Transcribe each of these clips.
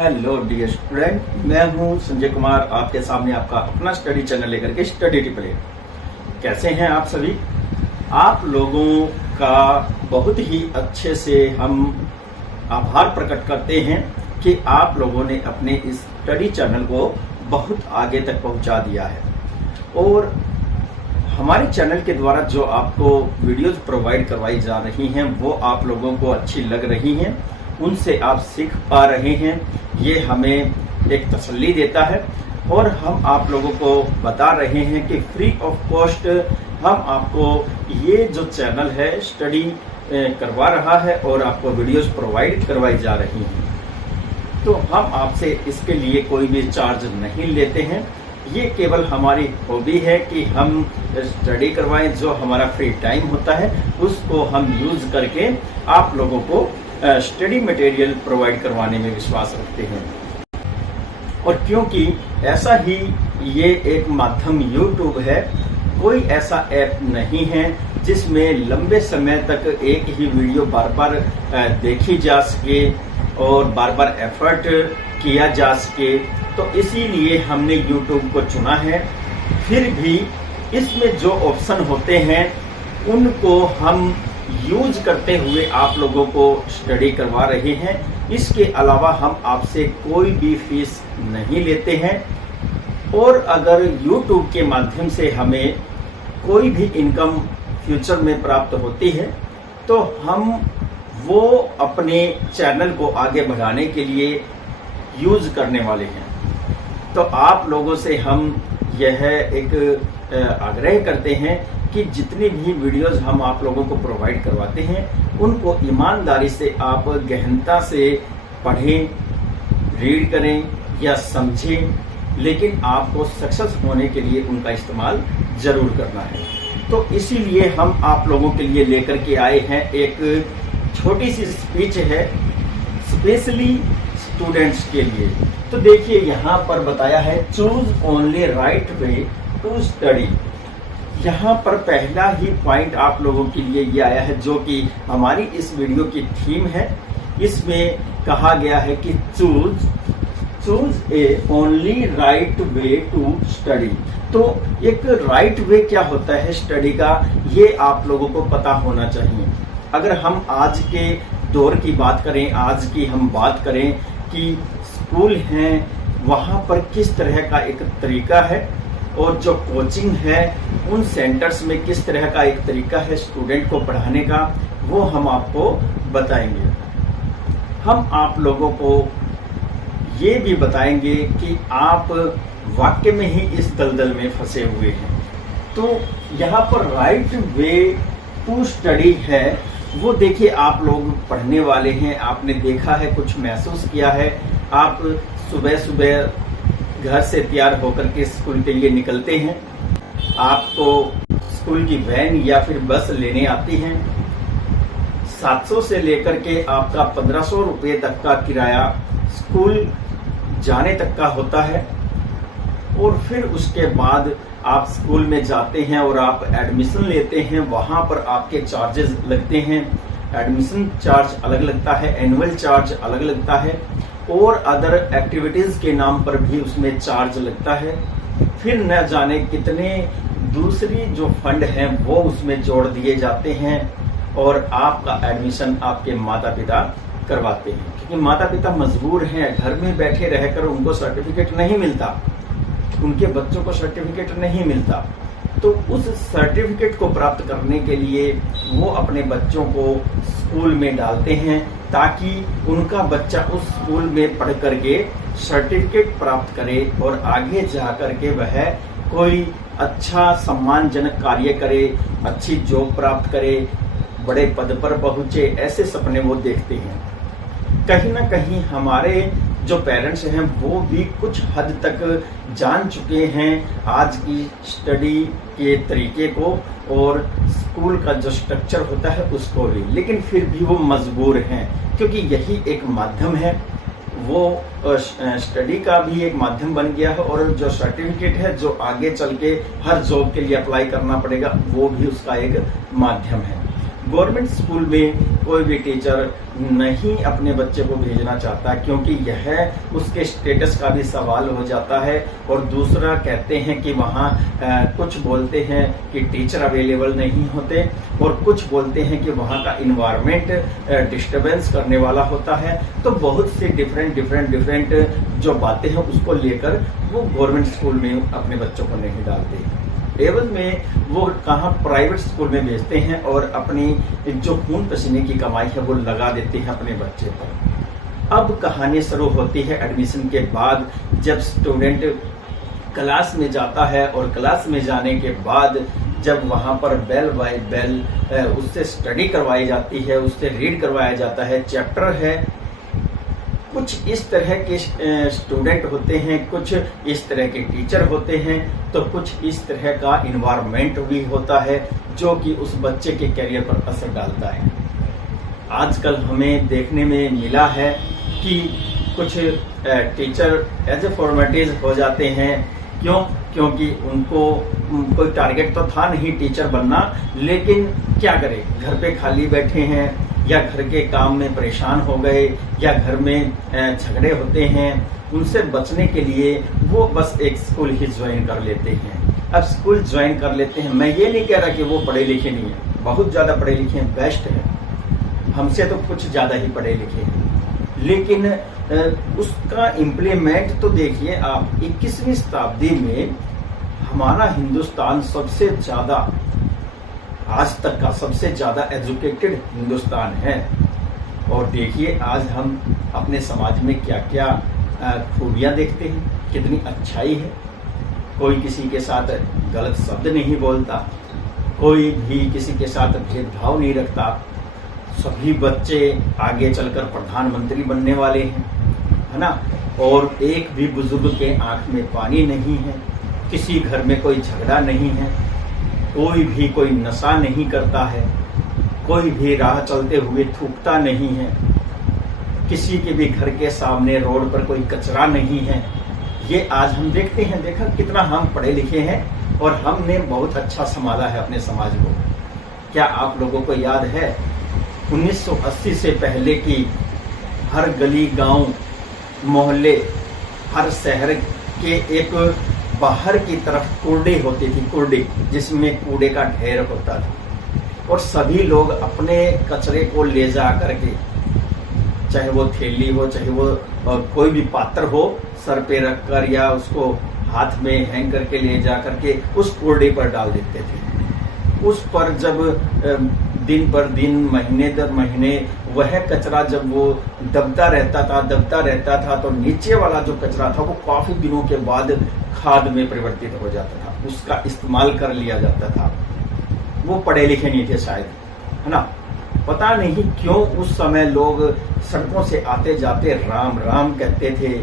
Hello dear student, मैं हूं संजय कुमार, आपके सामने आपका अपना स्टडी चैनल लेकर के स्टडी टिप ले। कैसे हैं आप सभी? आप लोगों का बहुत ही अच्छे से हम आभार प्रकट करते हैं कि आप लोगों ने अपने इस स्टडी चैनल को बहुत आगे तक पहुंचा दिया है और हमारे चैनल के द्वारा जो आपको वीडियोस प्रोवाइड करवाई जा रही हैं वो आप लोगों को अच्छी लग रही हैं, उनसे आप सीख पा रहे हैं। ये हमें एक तसल्ली देता है और हम आप लोगों को बता रहे हैं कि फ्री ऑफ कॉस्ट हम आपको ये जो चैनल है स्टडी करवा रहा है और आपको वीडियोस प्रोवाइड करवाई जा रही हैं। तो हम आपसे इसके लिए कोई भी चार्ज नहीं लेते हैं, ये केवल हमारी हॉबी है कि हम स्टडी करवाएं। जो हमारा फ्री टाइम होता है उसको हम यूज करके आप लोगों को स्टडी मटेरियल प्रोवाइड करवाने में विश्वास रखते हैं। और क्योंकि ऐसा ही ये एक माध्यम यूट्यूब है, कोई ऐसा ऐप नहीं है जिसमें लंबे समय तक एक ही वीडियो बार बार देखी जा सके और बार बार एफर्ट किया जा सके, तो इसीलिए हमने YouTube को चुना है। फिर भी इसमें जो ऑप्शन होते हैं उनको हम यूज करते हुए आप लोगों को स्टडी करवा रहे हैं। इसके अलावा हम आपसे कोई भी फीस नहीं लेते हैं और अगर YouTube के माध्यम से हमें कोई भी इनकम फ्यूचर में प्राप्त होती है तो हम वो अपने चैनल को आगे बढ़ाने के लिए यूज करने वाले हैं। तो आप लोगों से हम यह एक आग्रह करते हैं कि जितनी भी वीडियोस हम आप लोगों को प्रोवाइड करवाते हैं उनको ईमानदारी से आप गहनता से पढ़ें, रीड करें या समझें, लेकिन आपको सक्सेस होने के लिए उनका इस्तेमाल जरूर करना है। तो इसीलिए हम आप लोगों के लिए लेकर के आए हैं एक छोटी सी स्पीच है स्पेशली स्टूडेंट्स के लिए। तो देखिए यहाँ पर बताया है choose only right way to study. यहाँ पर पहला ही पॉइंट आप लोगों के लिए ये आया है जो कि हमारी इस वीडियो की थीम है। इसमें कहा गया है कि choose a only right way to study. तो एक राइट वे क्या होता है स्टडी का, ये आप लोगों को पता होना चाहिए। अगर हम आज के दौर की बात करें, आज की हम बात करें कि स्कूल हैं वहाँ पर किस तरह का एक तरीका है और जो कोचिंग है उन सेंटर्स में किस तरह का एक तरीका है स्टूडेंट को पढ़ाने का, वो हम आपको बताएंगे। हम आप लोगों को ये भी बताएंगे कि आप वाकई में ही इस दलदल में फंसे हुए हैं। तो यहाँ पर राइट वे टू स्टडी है, वो देखिए आप लोग पढ़ने वाले हैं, आपने देखा है, कुछ महसूस किया है। आप सुबह सुबह घर से तैयार होकर के स्कूल के लिए निकलते हैं, आपको स्कूल की वैन या फिर बस लेने आती है। 700 से लेकर के आपका 1500 रुपये तक का किराया स्कूल जाने तक का होता है और फिर उसके बाद आप स्कूल में जाते हैं और आप एडमिशन लेते हैं। वहां पर आपके चार्जेस लगते हैं, एडमिशन चार्ज अलग लगता है, एनुअल चार्ज अलग लगता है और अदर एक्टिविटीज के नाम पर भी उसमें चार्ज लगता है। फिर न जाने कितने दूसरी जो फंड हैं वो उसमें जोड़ दिए जाते हैं और आपका एडमिशन आपके माता पिता करवाते हैं, क्योंकि माता पिता मजबूर हैं, घर में बैठे रहकर उनको सर्टिफिकेट नहीं मिलता, उनके बच्चों को सर्टिफिकेट नहीं मिलता। तो उस सर्टिफिकेट को प्राप्त करने के लिए वो अपने बच्चों को स्कूल में डालते हैं ताकि उनका बच्चा उस स्कूल में पढ़ करके सर्टिफिकेट प्राप्त करे और आगे जा करके वह कोई अच्छा सम्मानजनक कार्य करे, अच्छी जॉब प्राप्त करे, बड़े पद पर पहुंचे, ऐसे सपने वो देखते हैं। कहीं ना कहीं हमारे जो पेरेंट्स हैं वो भी कुछ हद तक जान चुके हैं आज की स्टडी के तरीके को और स्कूल का जो स्ट्रक्चर होता है उसको भी, लेकिन फिर भी वो मजबूर हैं क्योंकि यही एक माध्यम है। वो स्टडी का भी एक माध्यम बन गया है और जो सर्टिफिकेट है जो आगे चल के हर जॉब के लिए अप्लाई करना पड़ेगा वो भी उसका एक माध्यम है। गवर्नमेंट स्कूल में कोई भी टीचर नहीं अपने बच्चे को भेजना चाहता, क्योंकि यह उसके स्टेटस का भी सवाल हो जाता है। और दूसरा कहते हैं कि वहाँ कुछ बोलते हैं कि टीचर अवेलेबल नहीं होते, और कुछ बोलते हैं कि वहाँ का इन्वायरमेंट डिस्टर्बेंस करने वाला होता है। तो बहुत सी डिफरेंट जो बातें हैं उसको लेकर वो गवर्नमेंट स्कूल में अपने बच्चों को नहीं डालते। एवज में वो कहाँ प्राइवेट स्कूल में भेजते हैं और अपनी जो खून पसीने की कमाई है वो लगा देते हैं अपने बच्चे पर। अब कहानी शुरू होती है एडमिशन के बाद, जब स्टूडेंट क्लास में जाता है और क्लास में जाने के बाद जब वहाँ पर बेल बाय बेल उससे स्टडी करवाई जाती है, उससे रीड करवाया जाता है, चैप्टर है। कुछ इस तरह के स्टूडेंट होते हैं, कुछ इस तरह के टीचर होते हैं, तो कुछ इस तरह का इन्वायरमेंट भी होता है जो कि उस बच्चे के करियर पर असर डालता है। आजकल हमें देखने में मिला है कि कुछ टीचर एज ए फॉर्मेलिटीज हो जाते हैं। क्योंकि उनको कोई टारगेट तो था नहीं टीचर बनना, लेकिन क्या करें, घर पे खाली बैठे हैं या घर के काम में परेशान हो गए या घर में झगड़े होते हैं, उनसे बचने के लिए वो बस एक स्कूल ही ज्वाइन कर लेते हैं। अब स्कूल ज्वाइन कर लेते हैं, मैं ये नहीं कह रहा कि वो पढ़े लिखे नहीं है, बहुत ज़्यादा पढ़े लिखे हैं, बेस्ट है, हमसे तो कुछ ज़्यादा ही पढ़े लिखे हैं, लेकिन उसका इम्प्लीमेंट तो देखिए आप। 21वीं शताब्दी में हमारा हिंदुस्तान सबसे ज़्यादा, आज तक का सबसे ज़्यादा एजुकेटेड हिंदुस्तान है। और देखिए आज हम अपने समाज में क्या क्या खूबियाँ देखते हैं, कितनी अच्छाई है। कोई किसी के साथ गलत शब्द नहीं बोलता, कोई भी किसी के साथ भेदभाव नहीं रखता, सभी बच्चे आगे चलकर प्रधानमंत्री बनने वाले हैं, है ना। और एक भी बुजुर्ग के आंख में पानी नहीं है, किसी घर में कोई झगड़ा नहीं है, कोई भी कोई नशा नहीं करता है, कोई भी राह चलते हुए थूकता नहीं है, किसी के भी घर के सामने रोड पर कोई कचरा नहीं है। ये आज हम देखते हैं, देखा कितना हम पढ़े लिखे हैं और हमने बहुत अच्छा संभाला है अपने समाज को। क्या आप लोगों को याद है 1980 से पहले की हर गली, गांव, मोहल्ले, हर शहर के एक बाहर की तरफ कूड़े होती थी, कूड़े जिसमें कूड़े का ढेर होता था, और सभी लोग अपने कचरे को ले जा करके, चाहे वो थैली हो, चाहे वो कोई भी पात्र हो, सर पे रखकर या उसको हाथ में हैंग करके ले जा करके उस कूड़े पर डाल देते थे। उस पर जब दिन पर दिन, महीने दर महीने वह कचरा जब वो दबता रहता था तो नीचे वाला जो कचरा था वो काफी दिनों के बाद खाद में परिवर्तित हो जाता था, उसका इस्तेमाल कर लिया जाता था। वो पढ़े लिखे नहीं थे शायद, है ना। पता नहीं क्यों उस समय लोग सड़कों से आते जाते राम राम कहते थे,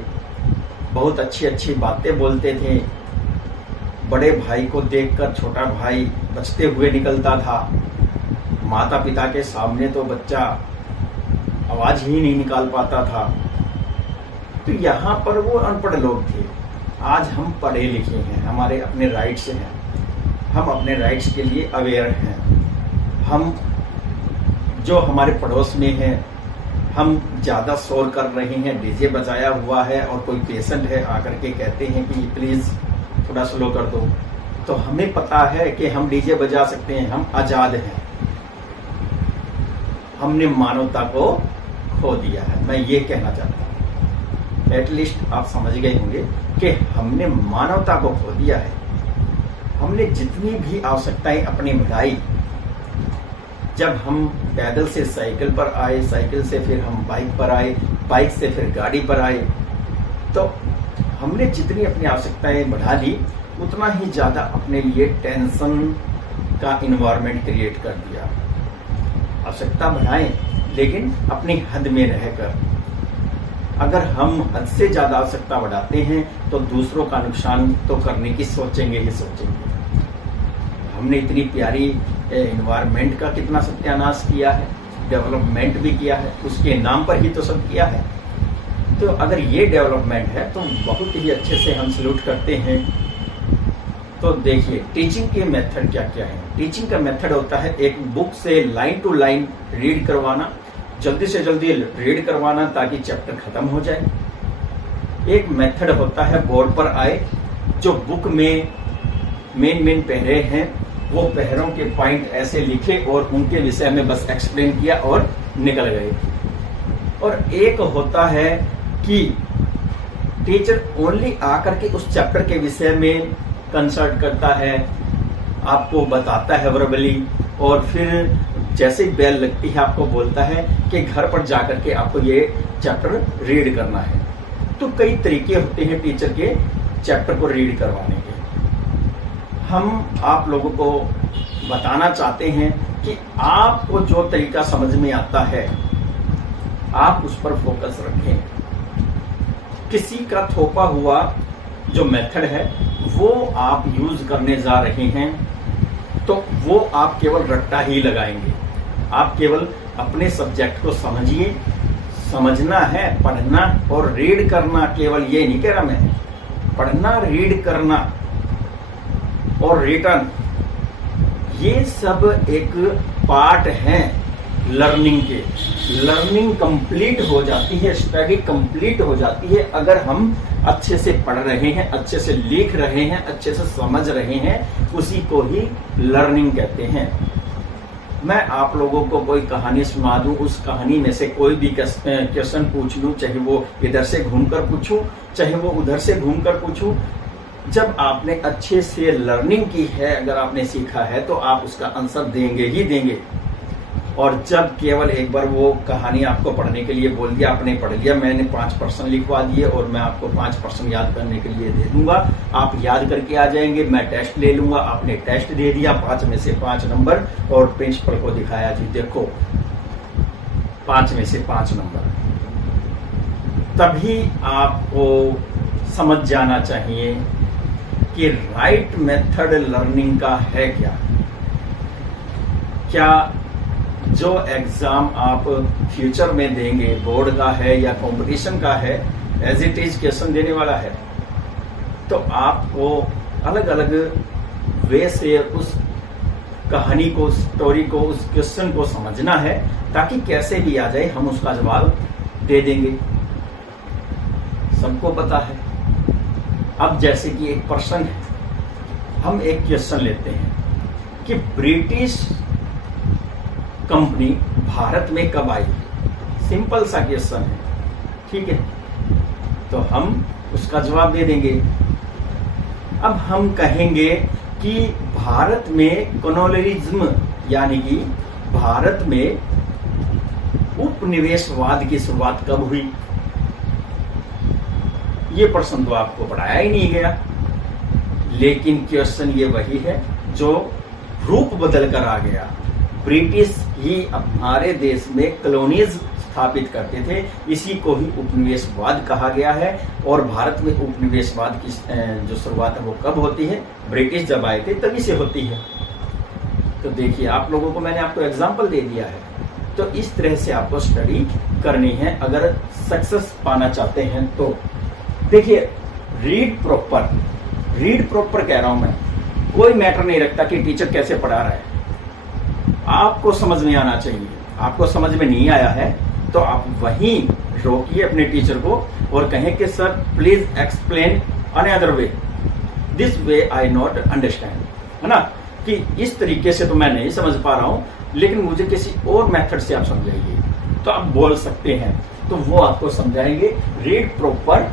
बहुत अच्छी अच्छी बातें बोलते थे। बड़े भाई को देखकर छोटा भाई बचते हुए निकलता था। माता पिता के सामने तो बच्चा आवाज ही नहीं निकाल पाता था। तो यहाँ पर वो अनपढ़ लोग थे। आज हम पढ़े लिखे हैं, हमारे अपने राइट्स हैं, हम अपने राइट्स के लिए अवेयर हैं। हम जो हमारे पड़ोस में हैं, हम ज़्यादा शोर कर रहे हैं, डीजे बजाया हुआ है और कोई पेशेंट है आकर के कहते हैं कि प्लीज़ थोड़ा स्लो कर दो, तो हमें पता है कि हम डीजे बजा सकते हैं, हम आज़ाद हैं। हमने मानवता को खो दिया है, मैं ये कहना चाहता हूँ। एटलीस्ट आप समझ गए होंगे कि हमने मानवता को खो दिया है। हमने जितनी भी आवश्यकताएं अपनी बढ़ाई, जब हम पैदल से साइकिल पर आए, साइकिल से फिर हम बाइक पर आए, बाइक से फिर गाड़ी पर आए, तो हमने जितनी अपनी आवश्यकताएं बढ़ा ली, उतना ही ज़्यादा अपने लिए टेंशन का इन्वायरमेंट क्रिएट कर दिया। आवश्यकता बढ़ाएं, लेकिन अपनी हद में रहकर। अगर हम हद से ज़्यादा आवश्यकता बढ़ाते हैं तो दूसरों का नुकसान तो करने की सोचेंगे ही सोचेंगे। हमने इतनी प्यारी इन्वायरमेंट का कितना सत्यानाश किया है, डेवलपमेंट भी किया है, उसके नाम पर ही तो सब किया है। तो अगर ये डेवलपमेंट है तो बहुत ही अच्छे से हम सल्यूट करते हैं। तो देखिए टीचिंग के मेथड क्या क्या है। टीचिंग का मेथड होता है एक बुक से लाइन टू लाइन रीड करवाना, जल्दी से जल्दी रीड करवाना ताकि चैप्टर खत्म हो जाए। एक मेथड होता है बोर्ड पर आए, जो बुक में मेन पैरे हैं वो पैरों के पॉइंट ऐसे लिखे और उनके विषय में बस एक्सप्लेन किया और निकल गए। और एक होता है कि टीचर ओनली आकर के उस चैप्टर के विषय में कंसल्ट करता है, आपको बताता है वर्बली, और फिर जैसे ही बेल लगती है आपको बोलता है कि घर पर जाकर के आपको ये चैप्टर रीड करना है। तो कई तरीके होते हैं टीचर के चैप्टर को रीड करवाने के। हम आप लोगों को बताना चाहते हैं कि आपको जो तरीका समझ में आता है आप उस पर फोकस रखें। किसी का थोपा हुआ जो मेथड है वो आप यूज करने जा रहे हैं तो वो आप केवल रट्टा ही लगाएंगे। आप केवल अपने सब्जेक्ट को समझिए, समझना है, पढ़ना और रीड करना। केवल ये नहीं कह रहा मैं, पढ़ना, रीड करना और रिटर्न, ये सब एक पार्ट हैं लर्निंग के। लर्निंग कंप्लीट हो जाती है, स्टडी कंप्लीट हो जाती है अगर हम अच्छे से पढ़ रहे हैं, अच्छे से लिख रहे हैं, अच्छे से समझ रहे हैं, उसी को ही लर्निंग कहते हैं। मैं आप लोगों को कोई कहानी सुना दूं, उस कहानी में से कोई भी क्वेश्चन पूछ लूं, चाहे वो इधर से घूमकर पूछूं, चाहे वो उधर से घूमकर पूछूं, जब आपने अच्छे से लर्निंग की है, अगर आपने सीखा है तो आप उसका आंसर देंगे ही देंगे। और जब केवल एक बार वो कहानी आपको पढ़ने के लिए बोल दिया, आपने पढ़ लिया, मैंने 5% लिखवा दिए और मैं आपको 5% याद करने के लिए दे दूंगा, आप याद करके आ जाएंगे, मैं टेस्ट ले लूंगा, आपने टेस्ट दे दिया, 5 में से 5 नंबर और प्रिंसिपल को दिखाया, जी देखो 5 में से 5 नंबर। तभी आपको समझ जाना चाहिए कि राइट मेथड लर्निंग का है क्या। क्या जो एग्जाम आप फ्यूचर में देंगे, बोर्ड का है या कंपटीशन का है, एज इट इज क्वेश्चन देने वाला है, तो आपको अलग अलग वे से उस कहानी को, स्टोरी को, उस क्वेश्चन को समझना है ताकि कैसे भी आ जाए हम उसका जवाब दे देंगे। सबको पता है। अब जैसे कि एक प्रश्न है, हम एक क्वेश्चन लेते हैं कि ब्रिटिश कंपनी भारत में कब आई। सिंपल सा क्वेश्चन है, ठीक है, तो हम उसका जवाब दे देंगे। अब हम कहेंगे कि भारत में कॉलोनियलिज्म यानी कि भारत में उपनिवेशवाद की शुरुआत कब हुई। ये प्रश्न तो आपको पढ़ाया ही नहीं गया, लेकिन क्वेश्चन ये वही है जो रूप बदल कर आ गया। ब्रिटिश ही हमारे देश में कॉलोनीज स्थापित करते थे, इसी को ही उपनिवेशवाद कहा गया है। और भारत में उपनिवेशवाद की जो शुरुआत है वो कब होती है, ब्रिटिश जब आए थे तभी से होती है। तो देखिए आप लोगों को मैंने आपको एग्जाम्पल दे दिया है। तो इस तरह से आपको स्टडी करनी है अगर सक्सेस पाना चाहते हैं तो। देखिए रीड प्रॉपर, रीड प्रॉपर कह रहा हूं मैं, कोई मैटर नहीं रखता कि टीचर कैसे पढ़ा रहा है, आपको समझ में आना चाहिए। आपको समझ में नहीं आया है तो आप वहीं रोकिए अपने टीचर को और कहें कि sir please explain another way, this way I not understand, है ना, कि इस तरीके से तो मैं नहीं समझ पा रहा हूं, लेकिन मुझे किसी और मेथड से आप समझाइए। तो आप बोल सकते हैं, तो वो आपको समझाएंगे। रीड प्रॉपर,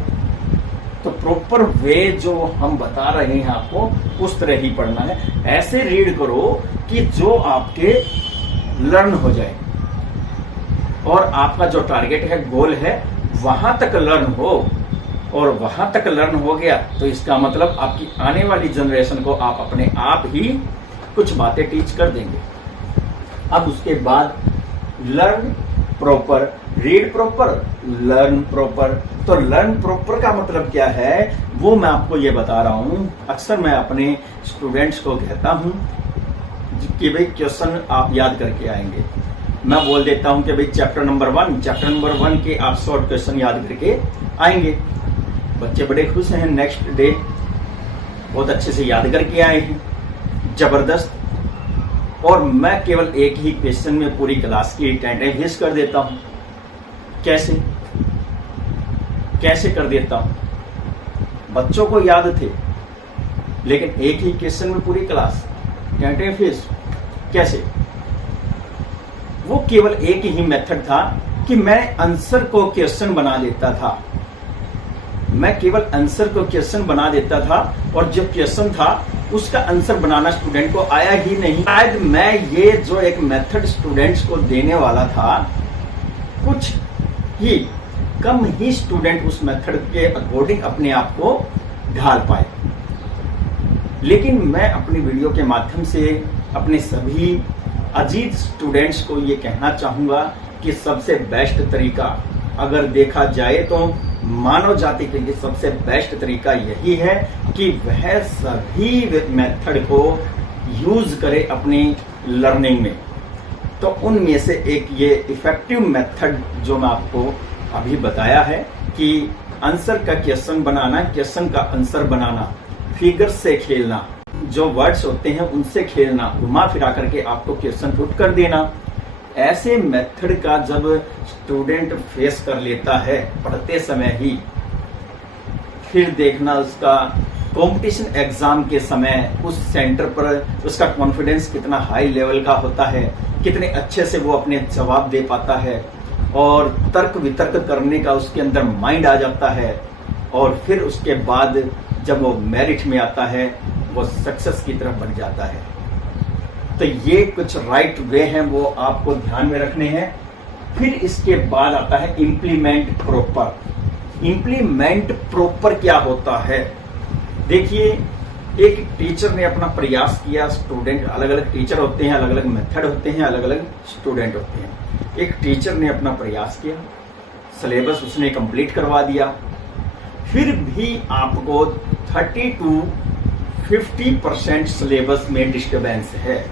तो प्रॉपर वे जो हम बता रहे हैं आपको उस तरह ही पढ़ना है। ऐसे रीड करो कि जो आपके लर्न हो जाए और आपका जो टारगेट है, गोल है, वहां तक लर्न हो। और वहां तक लर्न हो गया तो इसका मतलब आपकी आने वाली जनरेशन को आप अपने आप ही कुछ बातें टीच कर देंगे। अब उसके बाद learn proper, read proper, learn proper. तो लर्न प्रॉपर का मतलब क्या है वो मैं आपको ये बता रहा हूं। अक्सर मैं अपने स्टूडेंट्स को कहता हूं कि भाई क्वेश्चन आप याद करके आएंगे। मैं बोल देता हूं कि भाई चैप्टर नंबर 1 के आप शॉर्ट क्वेश्चन याद करके आएंगे। बच्चे बड़े खुश हैं। नेक्स्ट डे बहुत अच्छे से याद करके आए हैं, जबरदस्त। और मैं केवल एक ही क्वेश्चन में पूरी क्लास की अटेंडेंस कर देता हूं। कैसे कर देता हूं? बच्चों को याद थे, लेकिन एक ही क्वेश्चन में पूरी क्लास अटेंडेंस कैसे? वो केवल एक ही मेथड था कि मैं आंसर को क्वेश्चन बना देता था। मैं केवल आंसर को क्वेश्चन बना देता था, और जो क्वेश्चन था उसका आंसर बनाना स्टूडेंट को आया ही नहीं। शायद मैं ये जो एक मेथड स्टूडेंट्स को देने वाला था, कुछ ही कम ही स्टूडेंट उस मेथड के अकॉर्डिंग अपने आप को ढाल पाए। लेकिन मैं अपनी वीडियो के माध्यम से अपने सभी अजीज स्टूडेंट्स को ये कहना चाहूंगा कि सबसे बेस्ट तरीका अगर देखा जाए तो मानव जाति के लिए सबसे बेस्ट तरीका यही है कि वह सभी मेथड को यूज करे अपनी लर्निंग में। तो उनमें से एक ये इफेक्टिव मेथड जो मैं आपको अभी बताया है कि आंसर का क्वेश्चन बनाना, क्वेश्चन का आंसर बनाना, फिगर से खेलना, जो वर्ड्स होते हैं उनसे खेलना, घुमा फिरा करके आपको क्वेश्चन पुट कर देना। ऐसे मेथड का जब स्टूडेंट फेस कर लेता है पढ़ते समय ही, फिर देखना उसका कंपटीशन एग्जाम के समय उस सेंटर पर उसका कॉन्फिडेंस कितना हाई लेवल का होता है, कितने अच्छे से वो अपने जवाब दे पाता है, और तर्क वितर्क करने का उसके अंदर माइंड आ जाता है, और फिर उसके बाद जब वो मेरिट में आता है वो सक्सेस की तरफ बढ़ जाता है। तो ये कुछ राइट वे हैं, वो आपको ध्यान में रखने हैं। फिर इसके बाद आता है इम्प्लीमेंट प्रॉपर। इम्प्लीमेंट प्रॉपर क्या होता है? देखिए, एक टीचर ने अपना प्रयास किया, स्टूडेंट अलग अलग टीचर होते हैं, अलग अलग मेथड होते हैं, अलग अलग स्टूडेंट होते हैं। एक टीचर ने अपना प्रयास किया, सिलेबस उसने कंप्लीट करवा दिया, फिर भी आपको 30 to 50% सिलेबस में डिस्टर्बेंस है।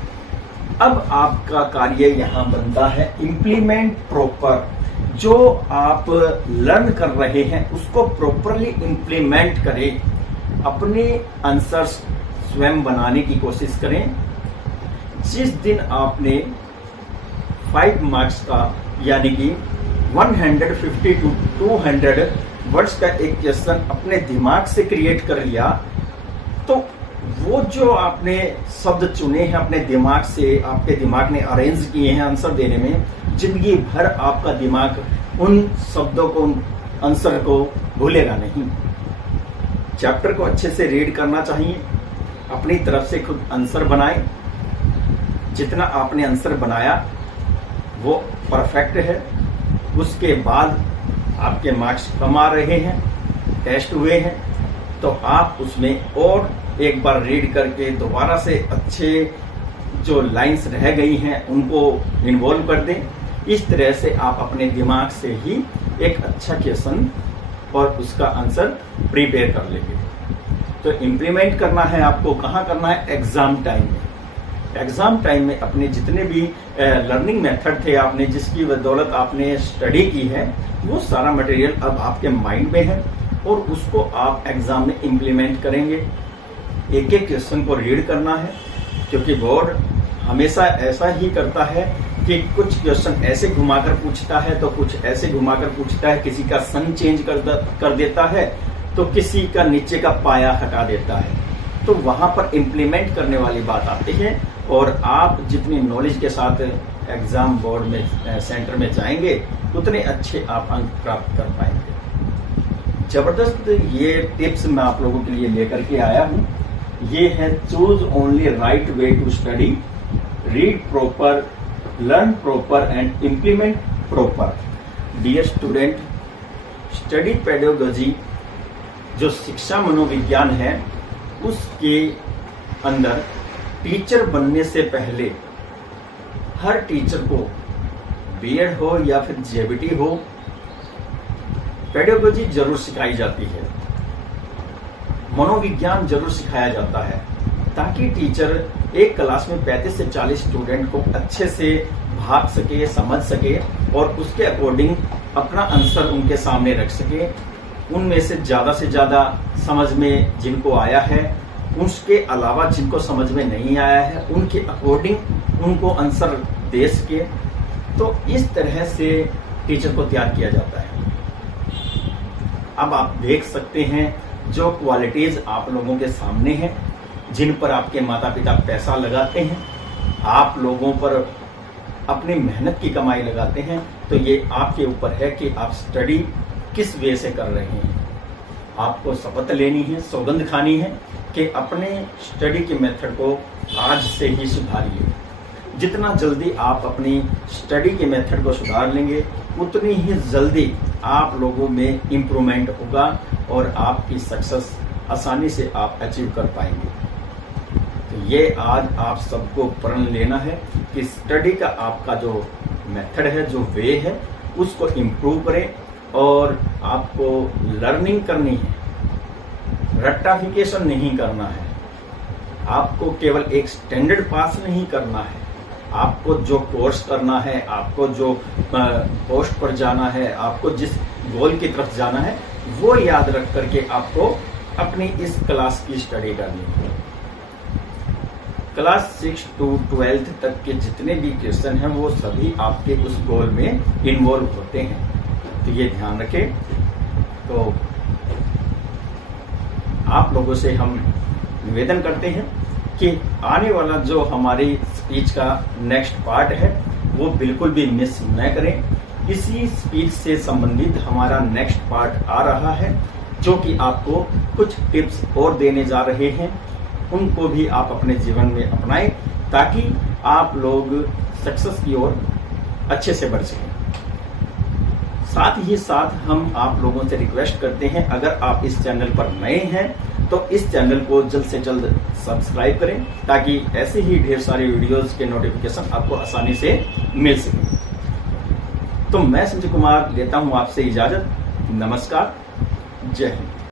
अब आपका कार्य यहां बनता है इम्प्लीमेंट प्रॉपर। जो आप लर्न कर रहे हैं उसको प्रॉपरली इम्प्लीमेंट करें, अपने आंसर्स स्वयं बनाने की कोशिश करें। जिस दिन आपने 5 मार्क्स का यानी कि 150 to 200 वर्ड्स का एक क्वेश्चन अपने दिमाग से क्रिएट कर लिया, तो वो जो आपने शब्द चुने हैं अपने दिमाग से, आपके दिमाग ने अरेंज किए हैं आंसर देने में, जिंदगी भर आपका दिमाग उन शब्दों को, उन आंसर को भूलेगा नहीं। चैप्टर को अच्छे से रीड करना चाहिए, अपनी तरफ से खुद आंसर बनाएं। जितना आपने आंसर बनाया वो परफेक्ट है, उसके बाद आपके मार्क्स कम आ रहे हैं, टेस्ट हुए हैं, तो आप उसमें और एक बार रीड करके दोबारा से अच्छे जो लाइंस रह गई हैं उनको इन्वॉल्व कर दें। इस तरह से आप अपने दिमाग से ही एक अच्छा क्वेश्चन और उसका आंसर प्रिपेयर कर लेंगे। तो इम्प्लीमेंट करना है आपको, कहाँ करना है? एग्जाम टाइम में। एग्जाम टाइम में अपने जितने भी लर्निंग मेथड थे, आपने जिसकी बदौलत आपने स्टडी की है, वो सारा मटेरियल अब आपके माइंड में है और उसको आप एग्जाम में इम्प्लीमेंट करेंगे। एक एक क्वेश्चन को रीड करना है, क्योंकि बोर्ड हमेशा ऐसा ही करता है कि कुछ क्वेश्चन ऐसे घुमाकर पूछता है तो कुछ ऐसे घुमाकर पूछता है, किसी का सन चेंज कर देता है तो किसी का नीचे का पाया हटा देता है। तो वहां पर इम्प्लीमेंट करने वाली बात आती है, और आप जितनी नॉलेज के साथ एग्जाम बोर्ड में सेंटर में जाएंगे उतने अच्छे आप अंक प्राप्त कर पाएंगे। जबरदस्त ये टिप्स मैं आप लोगों के लिए लेकर के आया हूँ। ये है choose only right way to study, read proper, learn proper and implement proper. Dear student, study pedagogy जो शिक्षा मनोविज्ञान है, उसके अंदर टीचर बनने से पहले हर टीचर को बीएड हो या फिर जेबीटी हो, पेडागोजी जरूर सिखाई जाती है, मनोविज्ञान जरूर सिखाया जाता है, ताकि टीचर एक क्लास में 35 से 40 स्टूडेंट को अच्छे से भाग सके, समझ सके और उसके अकॉर्डिंग अपना आंसर उनके सामने रख सके। उनमें से ज़्यादा समझ में जिनको आया है उसके अलावा जिनको समझ में नहीं आया है उनके अकॉर्डिंग उनको आंसर दे सके। तो इस तरह से टीचर को तैयार किया जाता है। अब आप देख सकते हैं जो क्वालिटीज आप लोगों के सामने हैं, जिन पर आपके माता पिता पैसा लगाते हैं, आप लोगों पर अपनी मेहनत की कमाई लगाते हैं, तो ये आपके ऊपर है कि आप स्टडी किस वे से कर रहे हैं। आपको शपथ लेनी है, सौगंध खानी है कि अपने स्टडी के मेथड को आज से ही सुधारिए। जितना जल्दी आप अपनी स्टडी के मेथड को सुधार लेंगे उतनी ही जल्दी आप लोगों में इम्प्रूवमेंट होगा और आपकी सक्सेस आसानी से आप अचीव कर पाएंगे। तो ये आज आप सबको प्रण लेना है कि स्टडी का आपका जो मेथड है, जो वे है, उसको इम्प्रूव करें और आपको लर्निंग करनी है, रट्टाफिकेशन नहीं करना है। आपको केवल एक स्टैंडर्ड पास नहीं करना है, आपको जो कोर्स करना है, आपको जो पोस्ट पर जाना है, आपको जिस गोल की तरफ जाना है, वो याद रख करके आपको अपनी इस क्लास की स्टडी करनी है। क्लास 6 to 12 तक के जितने भी क्वेश्चन हैं वो सभी आपके उस गोल में इन्वॉल्व होते हैं, तो ये ध्यान रखें। तो आप लोगों से हम निवेदन करते हैं कि आने वाला जो हमारी स्पीच का नेक्स्ट पार्ट है वो बिल्कुल भी मिस न करें। इसी स्पीच से संबंधित हमारा नेक्स्ट पार्ट आ रहा है, जो कि आपको कुछ टिप्स और देने जा रहे हैं। उनको भी आप अपने जीवन में अपनाएं ताकि आप लोग सक्सेस की ओर अच्छे से बढ़ सकें। साथ ही साथ हम आप लोगों से रिक्वेस्ट करते हैं, अगर आप इस चैनल पर नए हैं तो इस चैनल को जल्द से जल्द सब्सक्राइब करें ताकि ऐसे ही ढेर सारे वीडियोस के नोटिफिकेशन आपको आसानी से मिल सके। तो मैं संजय कुमार लेता हूं आपसे इजाजत। नमस्कार, जय हिंद।